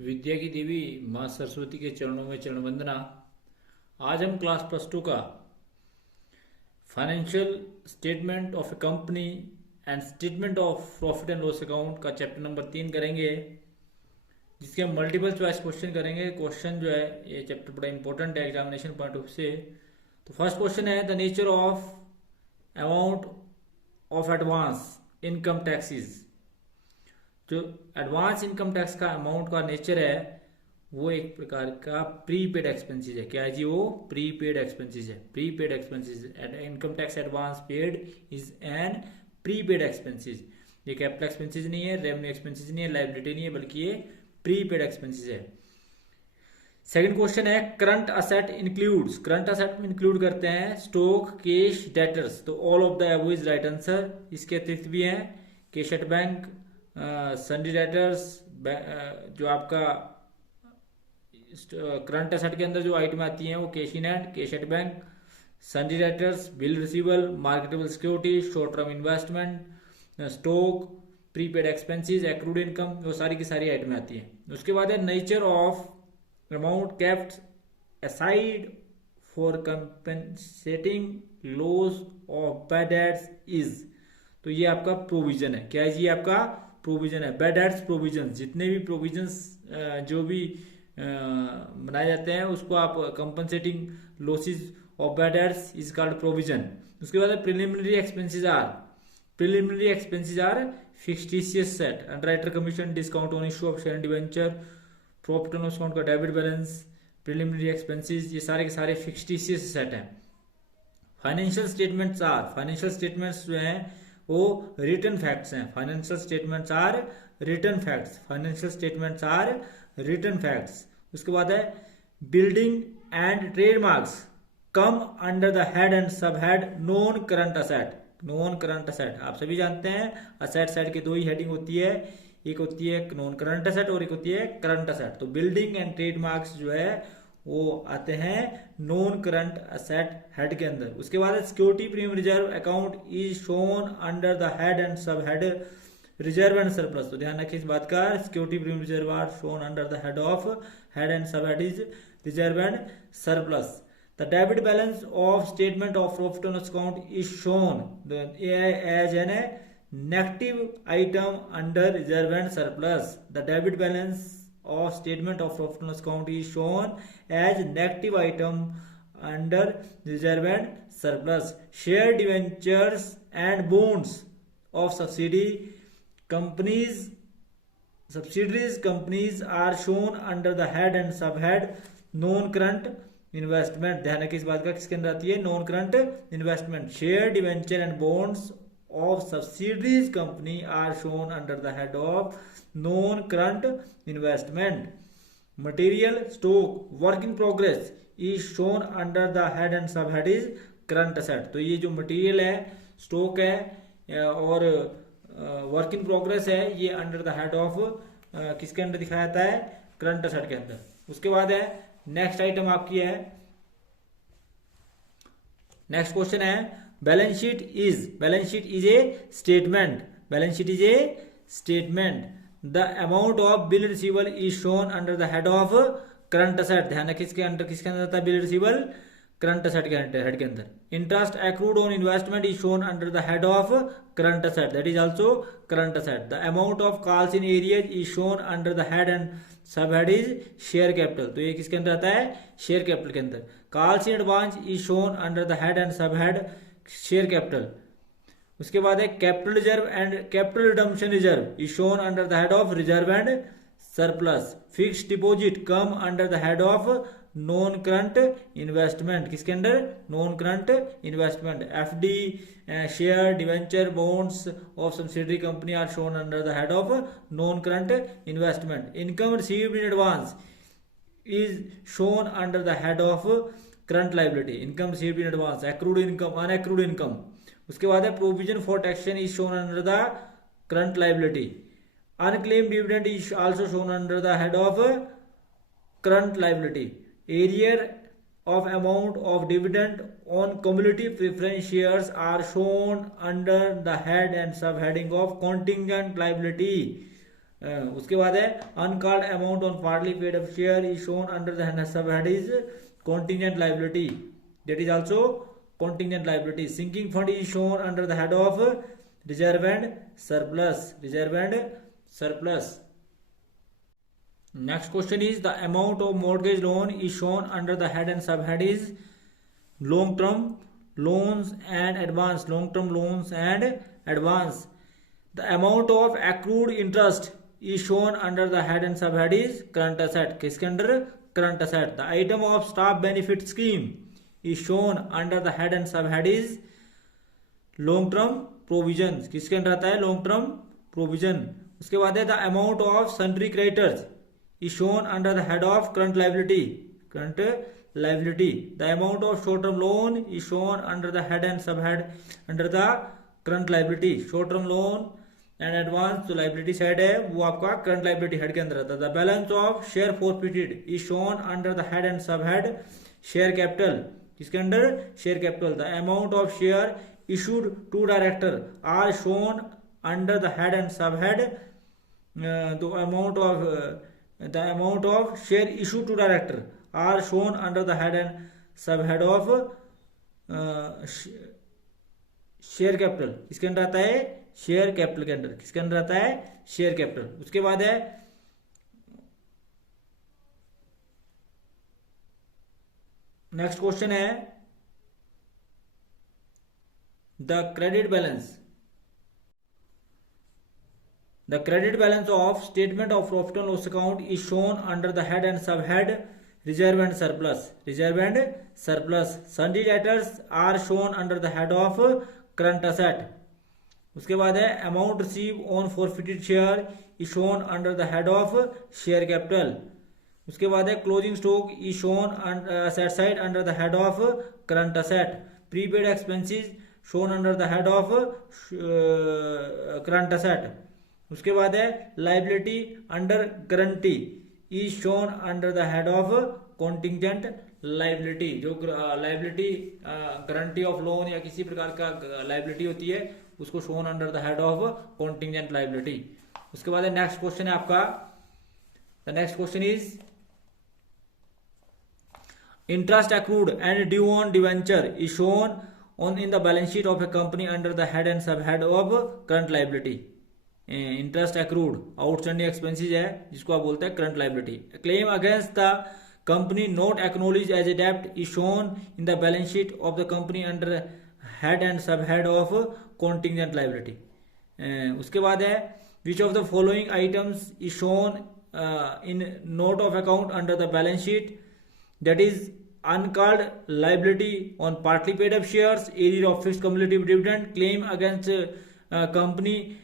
विद्या की देवी माँ सरस्वती के चरणों में चरण वंदना। आज हम क्लास +2 का financial statement of a company and statement of profit and loss account का चैप्टर नंबर 3 करेंगे, जिसके हम मल्टीपल चॉइस क्वेश्चन करेंगे। क्वेश्चन जो है ये चैप्टर बड़ा इंपॉर्टेंट है एग्जामिनेशन पॉइंट ऑफ से। तो फर्स्ट क्वेश्चन है the nature of amount of advance income taxes. जो एडवांस इनकम टैक्स का अमाउंट का नेचर है वो एक प्रकार का प्रीपेड एक्सपेंसेस है। क्या है जी? वो प्रीपेड एक्सपेंसेस है। Prepaid expenses income tax advance paid is an prepaid expenses. ये कैपिटल एक्सपेंसेस नहीं है, रेवेन्यू एक्सपेंसेस नहीं है, लायबिलिटी नहीं है, बल्कि ये प्रीपेड एक्सपेंसेस है। सेकंड क्वेश्चन है current asset includes. Current asset में इंक्लूड करते हैं स्टॉक, कैश, डेटर्स। तो all of the above is right answer. इसके अतिरिक्त भी हैं कैश एट बैंक, सन्डी डेटर्स। जो आपका करंट असेट के अंदर जो आइटम आती हैं वो cash in hand, cash at bank, सन्डी debtors, bill receivable, marketable security, short term investment, stock, prepaid expenses, accrued income, वो सारी की सारी आइटमें आती हैं। उसके बाद है nature of amount kept aside for compensating loss of bad debts is. तो ये आपका प्रोविजन है। क्या है जी? आपका प्रोविजन है। बैड डेट्स प्रोविजन, जितने भी प्रोविजंस जो भी बनाए जाते हैं उसको आप compensating losses of bad debts is called provision. उसके बाद preliminary expenses are. Preliminary expenses are fictitious set, underwriter commission, discount on issue of share debenture, profit and loss account का डेबिट बैलेंस, प्रिलिमिनरी एक्सपेंसेस, ये सारे के सारे fictitious set हैं। Financial statements are, financial statements जो हैं वो written facts हैं। Financial statements are written facts. Financial statements are written facts. उसके बाद है building and trademarks come under the head and sub head non current asset. Non current asset आप सभी जानते हैं असेट साइड की दो ही हेडिंग होती है, एक होती है नॉन करंट असेट और एक होती है करंट असेट। तो बिल्डिंग एंड ट्रेडमार्क्स जो है वो आते हैं नॉन करंट असेट हेड के अंदर। उसके बाद security premium reserve account is shown under the head and sub head reserve and surplus. तो ध्यान रखिए इस बात का, security premium reserve are shown under the head of head and sub head is reserve and surplus. The debit balance of statement of profit and loss account is shown as a negative item under reserve and surplus. The debit balance of statement of profit and loss account is shown as negative item under reserve and surplus. Share debentures and bonds of subsidiaries companies are shown under the head and subhead non-current investment. ध्यान रखिए इस बात का, किसके अंदर आती है? Non current investment. Share debenture and bonds of subsidiaries company are shown under the head of non current investment. Material stock work in progress is shown under the head and sub head is current asset. तो ये जो material है, stock है और work in progress है, ये under the head of किसके अंदर दिखाया जाता है? करंट असेट के अंदर। उसके बाद है नेक्स्ट आइटम आपकी है, नेक्स्ट क्वेश्चन है balance sheet is a statement. Balance sheet is a statement. The amount of bill receivable is shown under the head of current asset. ध्यान रखिए किसके अंदर आता है? बिल रिसीवेबल करंट असेट के हेड के अंदर। Interest accrued on investment is shown under the head of current asset, that is also current asset. The amount of calls in arrears is shown under the head and sub head is share capital. तो ये किसके अंदर आता है? Share capital के अंदर। Calls in advance is shown under the head and sub head share capital. उसके बाद है capital reserve and capital redemption reserve is shown under the head of reserve and surplus. Fixed deposit come under the head of non current investment. किसके under? Non current investment. FD, share, debenture, bonds of subsidiary company are shown under the head of non current investment. Income received in advance is shown under the head of current liability. Income received in advance, accrued income, unaccrued income. उसके बाद है provision for taxation is shown under the current liability. Unclaimed dividend is also shown under the head of current liability. Area of amount of dividend on cumulative preference shares are shown under the head and subheading of contingent liability. उसके बाद है uncalled amount on partly paid up share is shown under the subhead is contingent liability, that is also contingent liability. Sinking fund is shown under the head of reserve and surplus, reserve and surplus. Next question is the amount of mortgage loan is shown under the head and subhead is long term loans and advance, long term loans and advance. The amount of accrued interest is shown under the head and subhead is current asset, किसके अंदर current asset. The item of staff benefit scheme is shown under the head and subhead is long term provisions, किसके अंदर आता है long term provision. उसके बाद है the amount of sundry creditors is shown under the head of current liability, current liability. The amount of short term loan is shown under the head and subhead under the current liability. short term loan and advance जो liability side है वो आपका current liability head के अंदर आता है. The balance of share forfeited is shown under the head and sub head share capital, किसके under share capital. The amount of share issued to director are shown under the head and sub head. The amount of share issued to director are shown under the head and sub head of share capital, इसके अंदर आता है share capital के अंदर, किसके अंदर आता है शेयर कैपिटल. उसके बाद है नेक्स्ट क्वेश्चन है the credit balance. The credit balance of statement of profit and loss account is shown under the head and sub head reserve and surplus, reserve and surplus. Sundry debtors are shown under the head of current asset. उसके बाद है amount receive on forfeited share is shown under the head of share capital. उसके बाद है closing stock is shown asset side under the head of current asset. Prepaid expenses shown under the head of current asset. उसके बाद है liability under guarantee is shown under the head of contingent liability. जो liability guarantee of loan या किसी प्रकार का liability होती है उसको shown under the head of contingent liability. उसके बाद नेक्स्ट क्वेश्चन है आपका, the next question is interest accrued and due on debenture is shown on in the balance sheet of a company under the head and sub head of current liability. Interest accrued outstanding expenses है जिसको आप बोलते हैं current liability. Claim against the company not acknowledge as a डेब्ट is shown in the balance sheet of the company under head and sub head of contingent liability. उसके बाद है which of the following items is shown in note of account under the balance sheet, that is uncalled liability on partly paid up shares, area of fixed cumulative dividend, claim against company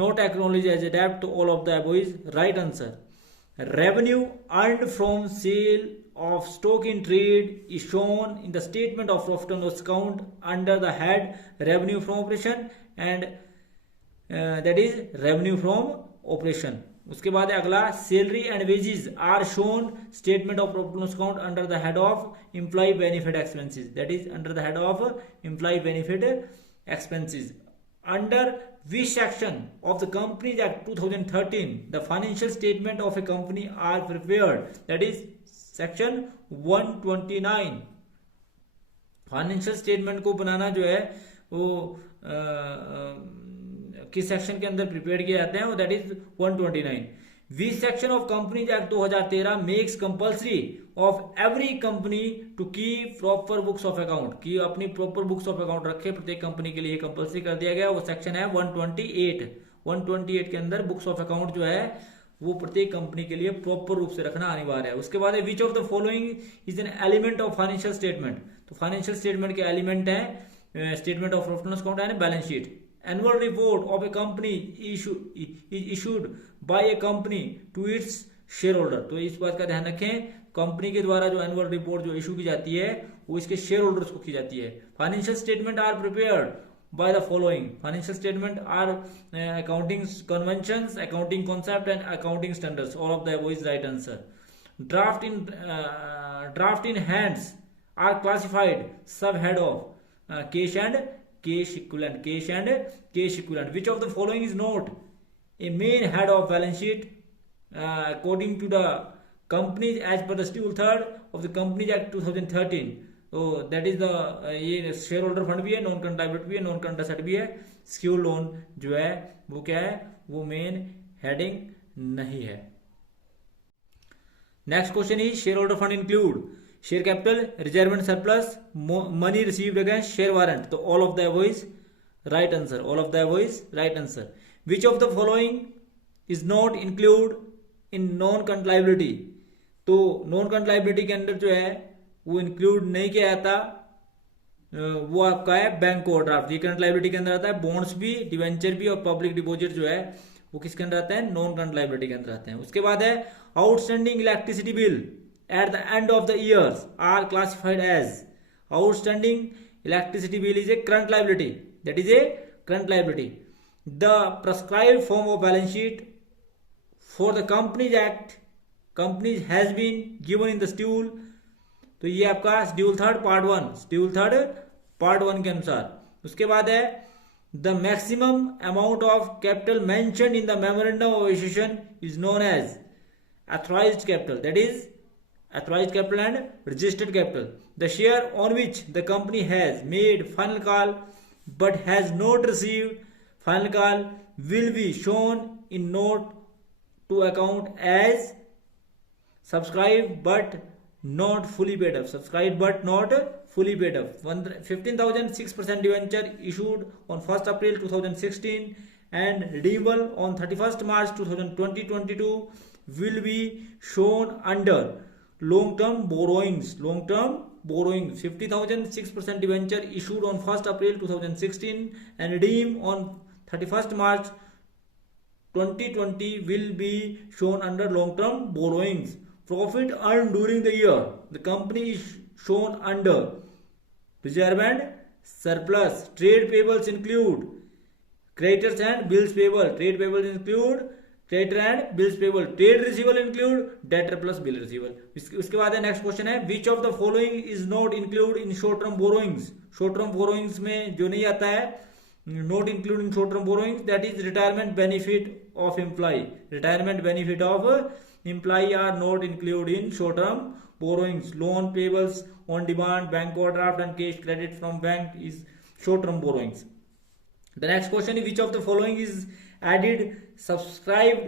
not acknowledged as a debt. All of the above is right answer. Revenue earned from sale of stock in trade is shown in the statement of profit and loss account under the head revenue from operation and that is revenue from operation. उसके बाद अगला salary and wages are shown statement of profit and loss account under the head of employee benefit expenses, that is under the head of employee benefit expenses. Under which section of the Companies Act 2013 the financial statement of a company are prepared, that is section 129. Financial statement को बनाना जो है वो किस section के अंदर prepare किए जाते हैं, वो that is 129. Which section of companies act 2013 makes compulsory of every company to keep proper books of account, की अपनी प्रॉपर बुक्स ऑफ अकाउंट रखे प्रत्येक कंपनी के लिए कंपल्सरी कर दिया गया. वो सेक्शन है 128. 128 के अंदर बुक्स ऑफ अकाउंट जो है वो प्रत्येक कंपनी के लिए प्रॉपर रूप से रखना अनिवार्य है. उसके बाद विच of the following is an element of financial statement. तो फाइनेंशियल स्टेटमेंट के एलिमेंट है statement of profit and loss account and balance sheet. Annual report of a company is issued by a company to its shareholder. तो इस बात का ध्यान रखें, company के द्वारा जो एनुअल रिपोर्ट जो इशू की जाती है वो इसके शेयर होल्डर्स को की जाती है. Financial statement are prepared by the following. Financial statement are accounting conventions, accounting concept and accounting standards. All of the above is right answer. Draft in hands are classified sub head of cash and cash equivalent. Which of the following is not a main head of balance sheet according to the companies as per the schedule 3rd of the Companies Act 2013. तो that is the ये share holder fund भी है, non current liability भी है, non current asset भी है। Secure loan जो है वो क्या है, वो मेन हेडिंग नहीं है। Next question is shareholder fund include share capital, reserve and surplus, money received against share warrant. तो all of the above is right answer, all of the above is right answer. Which of the following is not include in non current liability. तो non current liability के अंदर जो है वो include नहीं किया जाता, वो आपका है बैंक ओवरड्राफ्ट। ये करंट लायबिलिटी के अंदर आता है। बॉन्ड्स भी, डिवेंचर भी और पब्लिक डिपॉजिट जो है वो किसके अंदर आते हैं, नॉन करंट लायबिलिटी के अंदर आते हैं। उसके बाद है outstanding electricity bill at the end of the years are classified as. Outstanding electricity bill is a current liability, that is a current liability. The prescribed form of balance sheet for the companies act companies has been given in the schedule. तो ये आपका schedule 3rd part 1, schedule 3rd part 1 के अनुसार। उसके बाद है the maximum amount of capital mentioned in the memorandum of association is known as authorised capital, that is authorised capital and registered capital. The share on which the company has made final call but has not received final call will be shown in note to account as subscribed but not fully paid up, subscribed but not fully paid up। 15,006% debenture issued on 1st April 2016 and redeemable on 31st March 2022 will be shown under long term borrowings, long term borrowings। 50,006% debenture issued on 1st April 2016 and redeemed on 31st March 2020 will be shown under long term borrowings। Profit earned during the year the company is shown under reserve and surplus। Trade payables include creditors and bills payable, trade payables include creditor and bills payable, trade receivable include debtor plus bill receivable। उसके बाद है next question है which of the following is not include in short term borrowings। short term borrowings में जो नहीं आता है not include in short term borrowings, that is retirement benefit of employee, retirement benefit of employee are not included in short term borrowings। Loan payables on demand, bank overdraft and cash credit from bank is short term borrowings। The next question is which of the following is added subscribed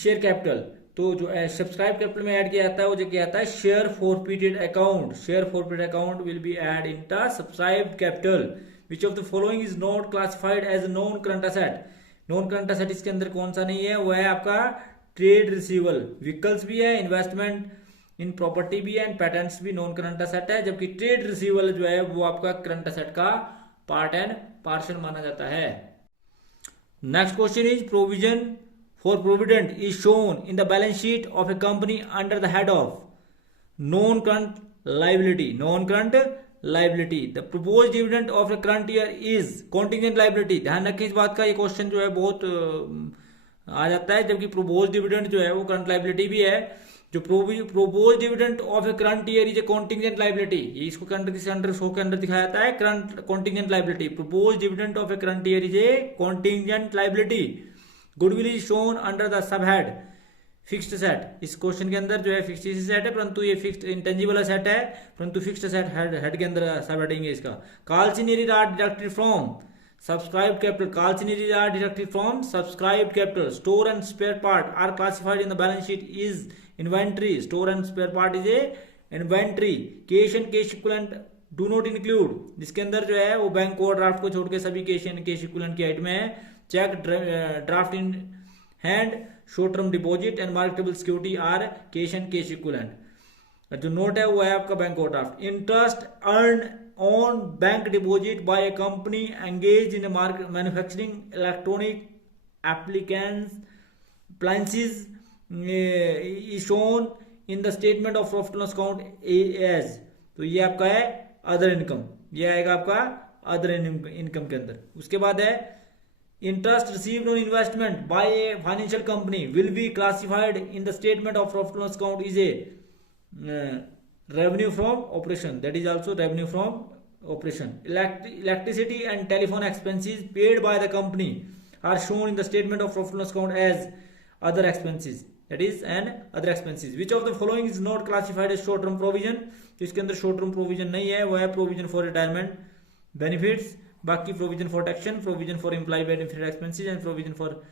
share capital। तो जो subscribe capital में add किया जाता है वो जो क्या आता है share forfeited account, share forfeited account will be add in the subscribed capital. Which of the following is not classified as non current asset. Non current asset इसके अंदर कौन सा नहीं है, वो है आपका ट्रेड रिसीवल। व्हीकल्स भी है, इन्वेस्टमेंट इन प्रॉपर्टी भी है, एंड पैटेंट्स भी नॉन करंट एसेट है, जबकि ट्रेड रिसीवल जो है वो आपका करंट एसेट का पार्ट एंड पार्सल माना जाता है। Next question is provision for provident is shown in the balance sheet of a company under the head of non current liability, non current liability. The propose dividend of A current year is contingent liability. ध्यान रखें इस बात का, ये question जो है बहुत आ जाता है, जबकि प्रोपोज डिविडेंड जो है वो करंट लायबिलिटी भी है। जो propose dividend of A current year is a contingent liability, ये इसको करंट अंडर शो के अंदर दिखाया जाता है current contingent liability. Propose dividend of A current year is a contingent liability. Goodwill is shown under the sub head fixed asset. इस question के अंदर जो है फिक्स्ड एसेट है, परंतु ये फिक्स्ड इंटेंजिबल एसेट है, परंतु फिक्स्ड एसेट हेड के अंदर सब हेडिंग है इसका। Calls in arrear are deducted from subscribed capital, calcinaries are deducted from subscribed capital। Store and spare part are classified in the balance sheet is inventory। Store and spare part is a inventory। Cash and cash equivalent do not include, जिसके अंदर जो है वो bank overdraft को छोड़ के सभी cash and cash equivalent की आइटम है। Cheque, draft in hand, short term deposit and marketable security are cash and cash equivalent. जो नोट है वो है आपका bank overdraft. Interest earn on bank deposit by a company engaged in a manufacturing electronic appliances is shown in the statement of profit and loss account as। तो ये आपका है other income, ये आएगा आपका अदर इनकम के अंदर। उसके बाद है interest received on investment by a financial company will be classified in the statement of profit and loss account is a revenue from operation, that is also revenue from operation। Electricity and telephone expenses paid by the company are shown in the statement of profit loss account as other expenses, that is an other expenses. Which of the following is not classified as short term provision, तो इसके अंदर short term provision नहीं है, वो है provision for retirement benefits. बाकी provision for taxation, provision for employee benefit expenses and provision for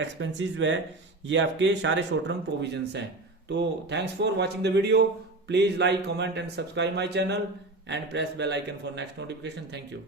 expenses जो है ये आपके सारे शॉर्ट टर्म प्रोविजंस हैं। तो thanks for watching the video, please like, comment and subscribe my channel and press bell icon for next notification. Thank you.